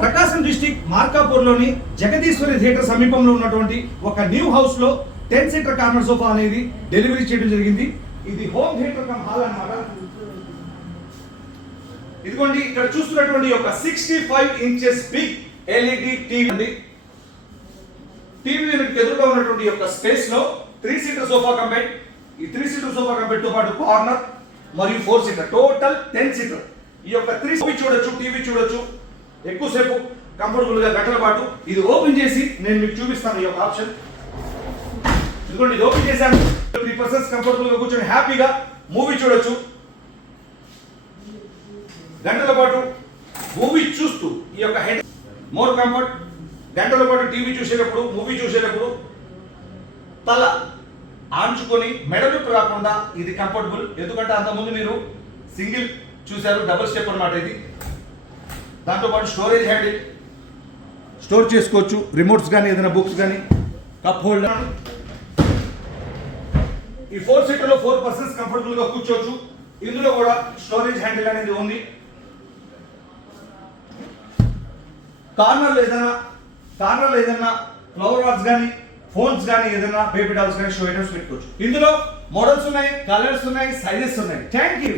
ప్రకాశం district మార్కాపూర్లోని Jagadeeswari theatre సమీపంలో ఉన్నటువంటి ఒక న్యూ హౌస్ లో 10 సీటర్ కార్నర్ సోఫా అనేది డెలివరీ చేయడం జరిగింది. ఇది హోమ్ థియేటర్ కమ్ హాల్ అన్నమాట. ఇదిగోండి ఇక్కడ చూస్తున్నటువంటి ఒక 65 ఇంచెస్ బిగ్ ఎల్ఈడి టీవీ ఉంది. టీవీ యూనిట్ ఎదురుగా ఉన్నటువంటి యొక్క స్పేస్ లో 3 సీటర్ సోఫా కంబైన్, ఈ 3 సీటర్ సోఫా కంబైన్ తో పాటు కార్నర్ మరియు 4 సీటర్ టోటల్ 10 సీటర్. ఈ యొక్క 3 చూడొచ్చు, టీవీ చూడొచ్చు, ఎక్కువసేపు కంఫర్టబుల్ గా గంటల పాటు. ఇది ఓపెన్ చేసి నేను మీకు చూపిస్తాను ఈ యొక్క ఆప్షన్. ఇదిగోండి ఇది ఓపెన్ చేశాను. 3 పర్సన్స్ కంఫర్టబుల్ గా కూర్చొని హ్యాపీగా మూవీ చూడొచ్చు. గంటల పాటు మూవీ చూస్తూ ఈ యొక్క హెడ్ మోర్ కంఫర్ట్. గంటల పాటు టీవీ చూసేటప్పుడు, మూవీ చూసేటప్పుడు తల ఆంచుకొని మెడ నొప్పి రాకుండా ఇది కంఫర్టబుల్. ఎందుకంటే అంతకుముందు మీరు సింగిల్ చూశారు, డబుల్ స్టెప్ అన్నమాట ఇది. దాంతో పాటు స్టోరేజ్ హ్యాండిల్, స్టోర్ చేసుకోవచ్చు రిమోట్స్ కానీ ఏదైనా బుక్స్ కానీ, కప్ హోల్డర్. ఈ 4 సీటర్లో 4 పర్సన్స్ కంఫర్టబుల్ గా కూర్చోవచ్చు. ఇందులో కూడా స్టోరేజ్ హ్యాండిల్ అనేది ఉంది. కార్నర్లో ఏదైనా ఫ్లవర్ వాట్స్ కానీ, ఫోన్స్ కానీ, ఏదైనా బేబీ డాల్స్ కానీ, షో ఐటమ్స్ పెట్టుకోవచ్చు. ఇందులో మోడల్స్ ఉన్నాయి, కలర్స్ ఉన్నాయి, సైజెస్ ఉన్నాయి. Thank you.